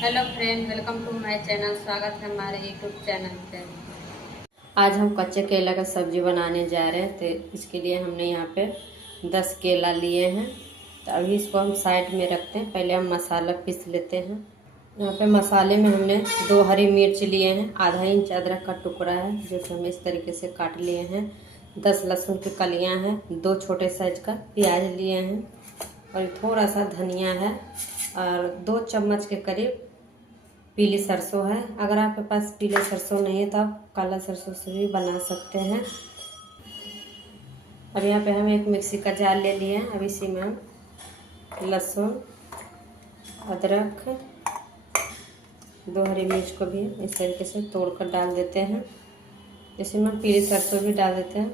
Hello friend, welcome to my channel. स्वागत है हमारे यूट्यूब चैनल पे। आज हम कच्चे केला का सब्जी बनाने जा रहे हैं। तो इसके लिए हमने यहाँ पे 10 केला लिए हैं। तो अभी इसको हम साइड में रखते हैं। पहले हम मसाला पीस लेते हैं। यहाँ पे मसाले में हमने 2 हरी मिर्च लिए हैं, आधा इंच अदरक का टुकड़ा है जो कि हम इस तरीके से काट लिए हैं, 10 लहसुन की कलियाँ हैं, 2 छोटे साइज का प्याज लिए हैं और थोड़ा सा धनिया है और 2 चम्मच के करीब पीली सरसों है। अगर आपके पास पीले सरसों नहीं है तो आप काला सरसों से भी बना सकते हैं। अब यहाँ पे हम एक मिक्सी का जार ले लिए हैं। अब इसी में हम लहसुन, अदरक, 2 हरी मिर्च को भी इस तरीके से तोड़कर डाल देते हैं। इसी में हम पीली सरसों भी डाल देते हैं।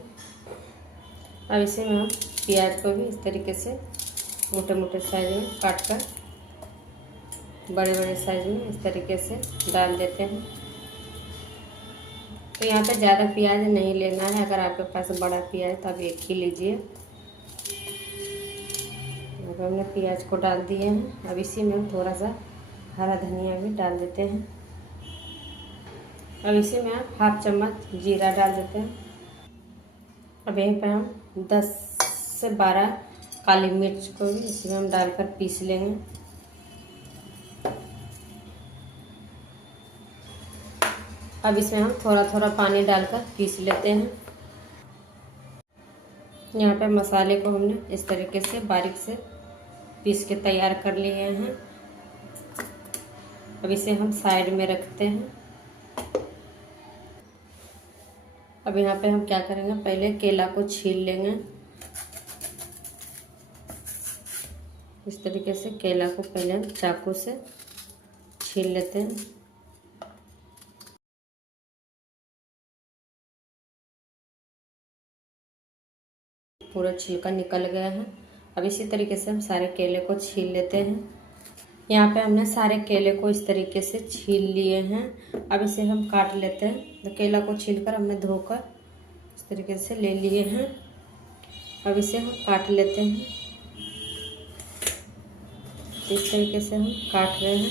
अब इसी में हम प्याज को भी इस तरीके से मोटे मोटे साइज में काट कर बड़े बड़े साइज में इस तरीके से डाल देते हैं। तो यहाँ पे ज़्यादा प्याज नहीं लेना है। अगर आपके पास बड़ा प्याज है तो आप एक ही लीजिए। अब हमने प्याज को डाल दिए हैं। अब इसी में हम थोड़ा सा हरा धनिया भी डाल देते हैं। अब इसी में हम 1/2 चम्मच जीरा डाल देते हैं। अब यहीं पर हम 10 से 12 काली मिर्च को भी इसी में हम डालकर पीस लेंगे। अब इसमें हम थोड़ा थोड़ा पानी डालकर पीस लेते हैं। यहाँ पे मसाले को हमने इस तरीके से बारीक से पीस के तैयार कर लिए हैं। अब इसे हम साइड में रखते हैं। अब यहाँ पे हम क्या करेंगे, पहले केला को छील लेंगे। इस तरीके से केला को पहले हम चाकू से छील लेते हैं। पूरा छिलका निकल गया है। अब इसी तरीके से हम सारे केले को छील लेते हैं। यहाँ पे हमने सारे केले को इस तरीके से छील लिए हैं। अब इसे हम काट लेते हैं। तो केला को छीलकर हमने धोकर इस तरीके से ले लिए हैं। अब इसे हम काट लेते हैं। इस तरीके से हम काट रहे हैं।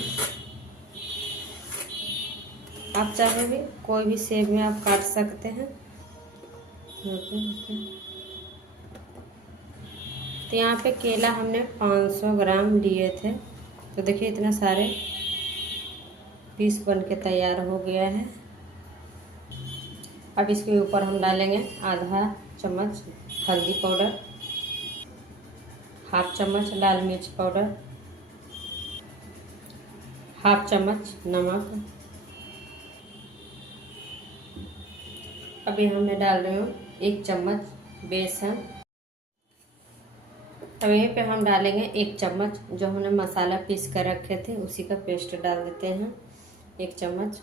आप चाहे भी कोई भी शेप में आप काट सकते हैं। तो यहाँ पे केला हमने 500 ग्राम लिए थे। तो देखिए इतना सारे पीस बन के तैयार हो गया है। अब इसके ऊपर हम डालेंगे आधा चम्मच हल्दी पाउडर, 1/2 चम्मच लाल मिर्च पाउडर, 1/2 चम्मच नमक। अभी हमने डाल रहे हूँ 1 चम्मच बेसन। अब यहीं पे हम डालेंगे 1 चम्मच जो हमने मसाला पीस कर रखे थे उसी का पेस्ट डाल देते हैं, 1 चम्मच।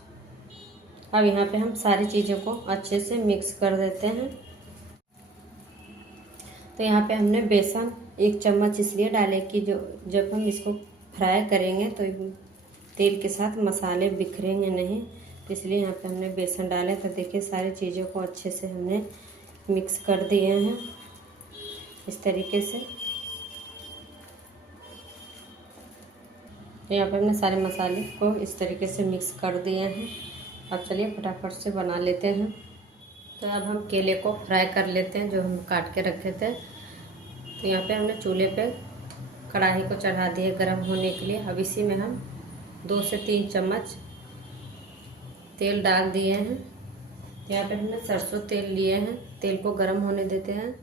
अब यहाँ पे हम सारी चीज़ों को अच्छे से मिक्स कर देते हैं। तो यहाँ पे हमने बेसन 1 चम्मच इसलिए डाले कि जब हम इसको फ्राई करेंगे तो तेल के साथ मसाले बिखरेंगे नहीं, तो इसलिए यहाँ पे हमने बेसन डाले। तो देखिए सारी चीज़ों को अच्छे से हमने मिक्स कर दिए हैं इस तरीके से। यहाँ पे हमने सारे मसाले को इस तरीके से मिक्स कर दिए हैं। अब चलिए फटाफट से बना लेते हैं। तो अब हम केले को फ्राई कर लेते हैं जो हम काट के रखे थे। तो यहाँ पे हमने चूल्हे पे कढ़ाई को चढ़ा दिए गर्म होने के लिए। अब इसी में हम 2 से 3 चम्मच तेल डाल दिए हैं। यहाँ पे हमने सरसों तेल लिए हैं। तेल को गर्म होने देते हैं।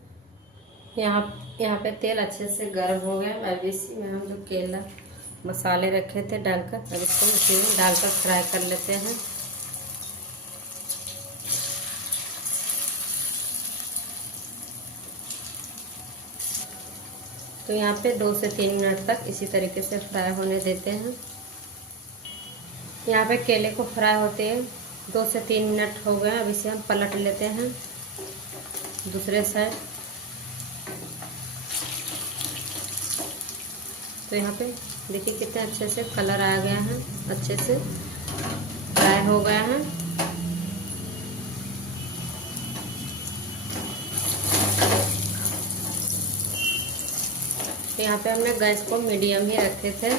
यहाँ पे तेल अच्छे से गर्म हो गया। अब इसी में हम जो केला मसाले रखे थे डालकर अब इसको इसी में डालकर फ्राई कर लेते हैं। तो यहाँ पे 2 से 3 मिनट तक इसी तरीके से फ्राई होने देते हैं। यहाँ पे केले को फ्राई होते हैं 2 से 3 मिनट हो गए। अब इसे हम पलट लेते हैं दूसरे साइड। तो यहाँ पे देखिए कितने अच्छे से कलर आ गया है, अच्छे से फ्राई हो गया है। तो यहाँ पे हमने गैस को मीडियम ही रखे थे।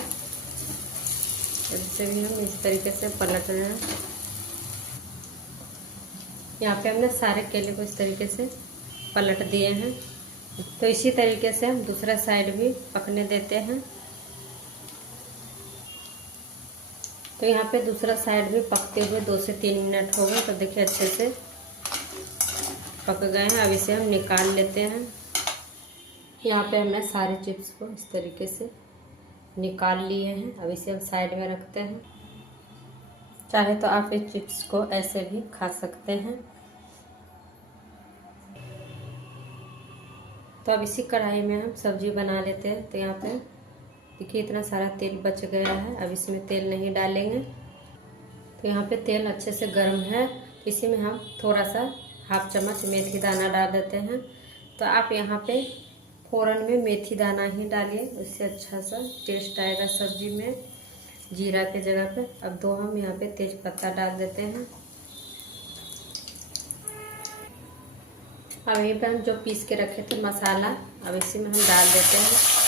इसे भी हम इस तरीके से पलट रहे हैं। यहाँ पे हमने सारे केले को इस तरीके से पलट दिए हैं। तो इसी तरीके से हम दूसरा साइड भी पकने देते हैं। तो यहाँ पे दूसरा साइड भी पकते हुए 2 से 3 मिनट हो गए। तो देखिए अच्छे से पक गए हैं। अब इसे हम निकाल लेते हैं। यहाँ पे हमने सारे चिप्स को इस तरीके से निकाल लिए हैं। अब इसे हम साइड में रखते हैं। चाहे तो आप इस चिप्स को ऐसे भी खा सकते हैं। तो अब इसी कढ़ाई में हम सब्जी बना लेते हैं। तो यहाँ पे देखिए इतना सारा तेल बच गया है। अब इसमें तेल नहीं डालेंगे। तो यहाँ पे तेल अच्छे से गर्म है। तो इसी में हम थोड़ा सा 1/2 चम्मच मेथी दाना डाल देते हैं। तो आप यहाँ पे फ़ौरन में मेथी दाना ही डालिए, उससे अच्छा सा टेस्ट आएगा सब्जी में, जीरा के जगह पे। अब 2 हम यहाँ पे तेज पत्ता डाल देते हैं। अब यहीं पे हम जो पीस के रखे थे मसाला, अब इसी में हम डाल देते हैं।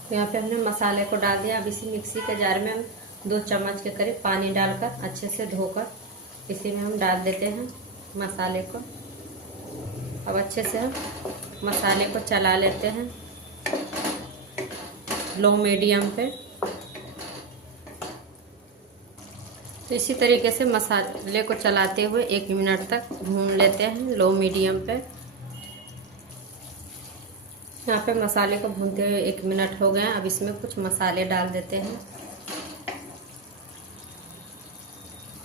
तो यहाँ पे हमने मसाले को डाल दिया। अब इसी मिक्सी के जार में हम 2 चम्मच के करीब पानी डालकर अच्छे से धोकर इसी में हम डाल देते हैं मसाले को। अब अच्छे से हम मसाले को चला लेते हैं लो मीडियम पे। तो इसी तरीके से मसाले को चलाते हुए 1 मिनट तक भून लेते हैं लो मीडियम पे। यहाँ पे मसाले को भूनते हुए 1 मिनट हो गए हैं। अब इसमें कुछ मसाले डाल देते हैं।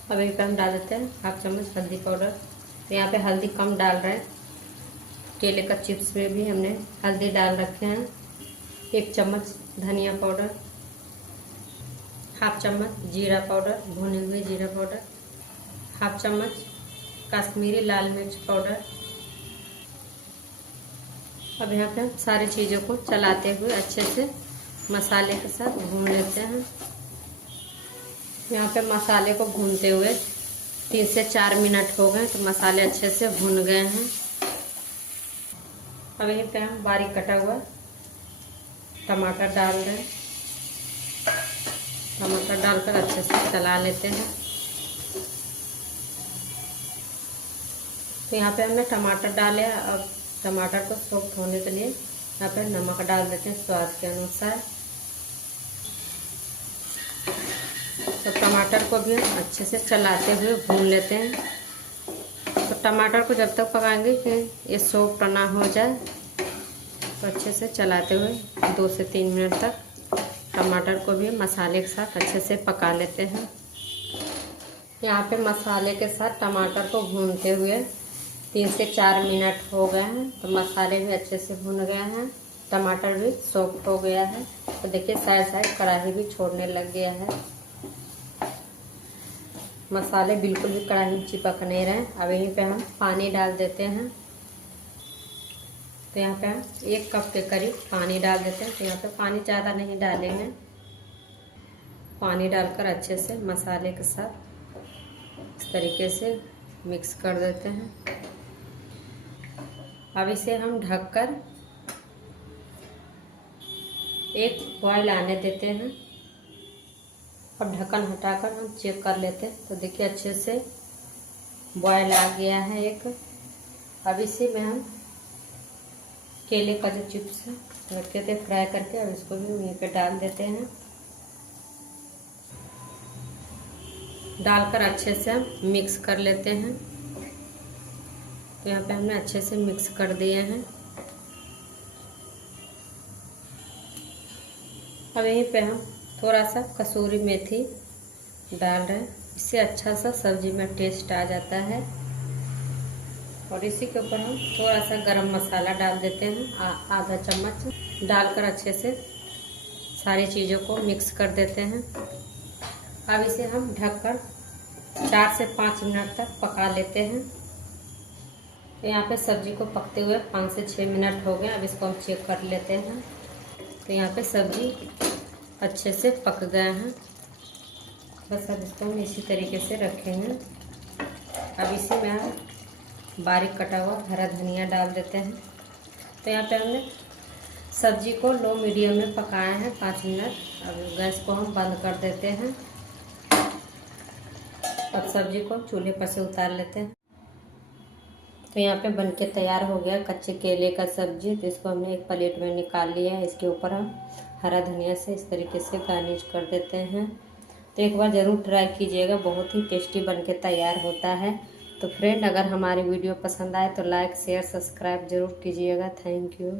अब यहीं पे हम डाल देते हैं 1/2 चम्मच हल्दी पाउडर। तो यहाँ पे हल्दी कम डाल रहे हैं, केले का चिप्स में भी हमने हल्दी डाल रखे हैं। 1 चम्मच धनिया पाउडर, 1/2 चम्मच जीरा पाउडर, भुने हुए जीरा पाउडर, 1/2 चम्मच कश्मीरी लाल मिर्च पाउडर। अब यहाँ पे हम सारी चीज़ों को चलाते हुए अच्छे से मसाले के साथ भून लेते हैं। यहाँ पे मसाले को भूनते हुए 3 से 4 मिनट हो गए। तो मसाले अच्छे से भून गए हैं। अब यहीं पे हम बारीक कटा हुआ टमाटर डाल रहे हैं। टमाटर डालकर अच्छे से चला लेते हैं। तो यहाँ पे हमने टमाटर डाले। अब टमाटर को सॉफ्ट होने के लिए यहाँ पे नमक डाल देते हैं स्वाद के अनुसार। तो टमाटर को भी अच्छे से चलाते हुए भून लेते हैं। तो टमाटर को जब तक पकाएंगे कि ये सॉफ्ट ना हो जाए, तो अच्छे से चलाते हुए 2 से 3 मिनट तक टमाटर को भी मसाले के साथ अच्छे से पका लेते हैं। यहाँ पे मसाले के साथ टमाटर को भूनते हुए 3 से 4 मिनट हो गए हैं। तो मसाले भी अच्छे से भुन गए हैं, टमाटर भी सॉफ्ट हो गया है। तो देखिए साइड साइड कढ़ाई भी छोड़ने लग गया है। मसाले बिल्कुल भी कढ़ाई में चिपक नहीं रहे। अब यहीं पे हम पानी डाल देते हैं। तो यहाँ पे हम 1 कप के करीब पानी डाल देते हैं। तो यहाँ पे पानी ज़्यादा नहीं डालेंगे। पानी डालकर अच्छे से मसाले के साथ इस तरीके से मिक्स कर देते हैं। अब इसे हम ढककर 1 बॉयल आने देते हैं। अब ढक्कन हटाकर हम चेक कर लेते हैं। तो देखिए अच्छे से बॉयल आ गया है 1। अब इसी में हम केले का जो चिप्स रखे थे फ्राई करके, अब इसको भी यहीं पे डाल देते हैं। डालकर अच्छे से हम मिक्स कर लेते हैं। तो यहाँ पे हमने अच्छे से मिक्स कर दिए हैं। अब यहीं पे हम थोड़ा सा कसूरी मेथी डाल रहे हैं, इससे अच्छा सा सब्जी में टेस्ट आ जाता है। और इसी के ऊपर हम थोड़ा सा गरम मसाला डाल देते हैं, आधा चम्मच डालकर अच्छे से सारी चीज़ों को मिक्स कर देते हैं। अब इसे हम ढककर 4 से 5 मिनट तक पका लेते हैं। तो यहाँ पे सब्जी को पकते हुए 5 से 6 मिनट हो गए। अब इसको हम चेक कर लेते हैं। तो यहाँ पे सब्जी अच्छे से पक गए हैं। बस अब इसको हम इसी तरीके से रखेंगे। अब इसी में हम बारीक कटा हुआ हरा धनिया डाल देते हैं। तो यहाँ पे हमने सब्जी को लो मीडियम में पकाए हैं 5 मिनट। अब गैस को हम बंद कर देते हैं। अब सब्जी को चूल्हे पर से उतार लेते हैं। तो यहाँ पे बनके तैयार हो गया कच्चे केले का सब्जी। तो इसको हमने एक प्लेट में निकाल लिया है। इसके ऊपर हम हरा धनिया से इस तरीके से गार्निश कर देते हैं। तो एक बार ज़रूर ट्राई कीजिएगा, बहुत ही टेस्टी बनके तैयार होता है। तो फ्रेंड, अगर हमारी वीडियो पसंद आए तो लाइक शेयर सब्सक्राइब जरूर कीजिएगा। Thank you.